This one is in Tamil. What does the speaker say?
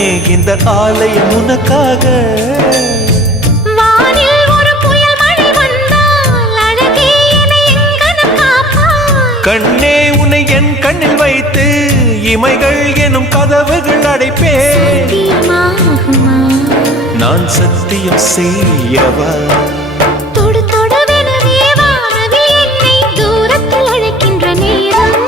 கண்ணே இந்த ஆலயம் உனக்காக. வானில் ஒரு புயல் மழை வந்தால் அழகே என்னை எங்கனம் காப்பாய். கண்ணே உன்னை என் கண்ணில் வைத்து இமைகள் எனும் கதவுகள் அடைப்பேன். சத்தியமாகுமா? நான் சத்தியம் செய்யவா? தொடு தொடுவெனவே வானவில் என்னை தூரத்தில் அழைக்கின்ற நேரம்.